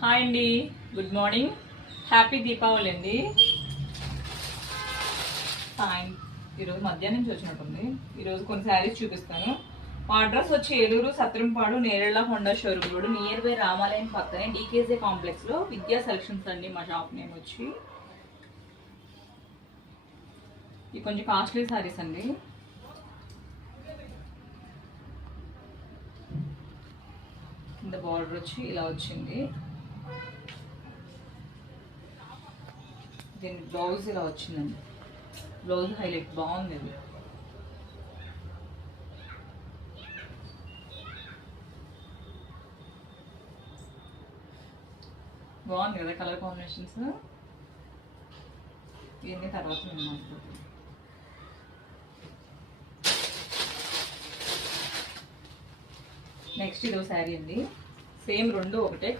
Hi అండి, good morning, happy Deepavali అండి. ఈరోజు మధ్యాహ్నం నుంచి వచ్చినట్టుంది. ఈరోజు కొన్ని శారీస్ చూపిస్తాను. మా అడ్రస్ వచ్చి Eluru Satrampadu Nerella Honda showroom road near by రామాలయం పక్కనే డీకేజే కాంప్లెక్స్ లో విద్యా సెలక్షన్స్ అండి మా షాప్ నేమ్ వచ్చి. ఇవి కొంచెం కాస్ట్లీ శారీస్ అండి. కింద బార్డర్ వచ్చి ఇలా వచ్చింది. దీని బ్లౌజ్ ఇలా వచ్చిందండి. బ్లౌజ్ హైలైట్ బాగుంది. ఇది బాగుంది కదా కలర్ కాంబినేషన్స్. ఇవన్నీ తర్వాత మేము మాట్లాడుతాం. నెక్స్ట్ ఇదో శారీ అండి. సేమ్ రెండు ఒకటే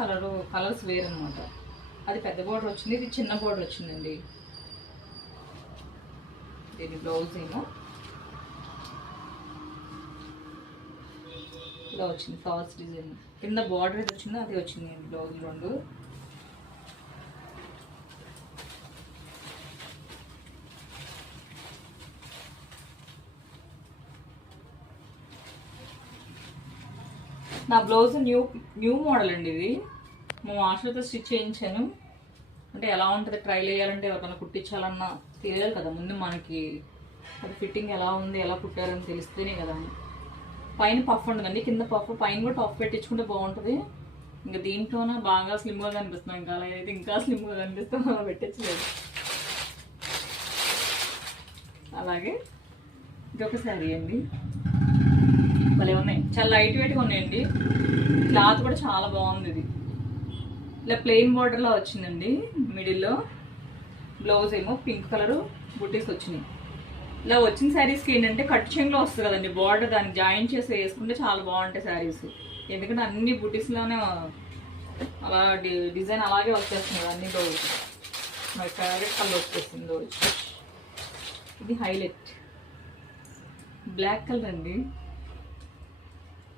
కలర్స్ వేరు అనమాట. అది పెద్ద బోర్డర్ వచ్చింది, ఇది చిన్న బోర్డర్ వచ్చిందండి. దీని బ్లౌజ్ ఏమో ఇలా వచ్చింది, ఫ్లవర్స్ డిజైన్. కింద బార్డర్ ఏది వచ్చిందో అది వచ్చింది బ్లౌజ్ రెండు. నా బ్లౌజ్ న్యూ మోడల్ అండి. ఇది మా మాస్టర్తో స్టిచ్ చేయించాను. అంటే ఎలా ఉంటుంది ట్రైల్ వేయాలంటే ఎవరికైనా కుట్టించాలన్నా తెలియాలి కదా ముందు మనకి. అది ఫిట్టింగ్ ఎలా ఉంది, ఎలా కుట్టారని తెలిస్తేనే కదా. పైన పఫ్ ఉండదండి, కింద పఫ్, పైన కూడా పఫ్ పెట్టించుకుంటే బాగుంటుంది. ఇంకా దీంట్లోనే బాగా స్లిమ్గా కనిపిస్తున్నాం. ఇంకా అలా అయితే ఇంకా స్లిమ్గా కనిపిస్తాం, అలా పెట్టించలేదు. అలాగే ఇదొక శారీ అండి. భలే ఉన్నాయి, చాలా లైట్ వెయిట్గా ఉన్నాయండి. క్లాత్ కూడా చాలా బాగుంది. ఇది ఇలా ప్లెయిన్ బార్డర్లో వచ్చిందండి. మిడిల్లో బ్లౌజ్ ఏమో పింక్ కలరు బుటీస్ వచ్చినాయి. ఇలా వచ్చిన శారీస్కి ఏంటంటే కట్ చెంగ్లో వస్తుంది కదండి బార్డర్, దాన్ని జాయిన్ చేసి వేసుకుంటే చాలా బాగుంటాయి శారీస్. ఎందుకంటే అన్ని బుటీస్లోనే అలా డిజైన్ అలాగే వచ్చేస్తుంది కదా అన్ని బ్లౌజ్. మరి ఫేవరెట్ కలర్ వచ్చేస్తుంది బ్లౌజ్. ఇది హైలైట్ బ్లాక్ కలర్ అండి.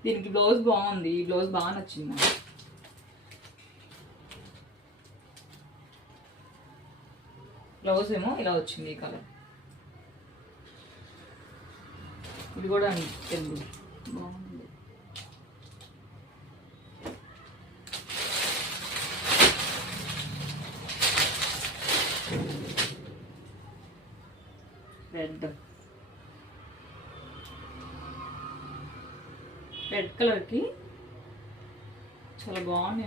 దీనికి బ్లౌజ్ బాగుంది, ఈ బ్లౌజ్ బాగా నచ్చింది నాకు. బ్లౌజ్ ఏమో ఇలా వచ్చింది ఈ కలర్. ఇది కూడా తెలుగు బాగుంది. రెడ్ కలర్కి చాలా బాగుంది.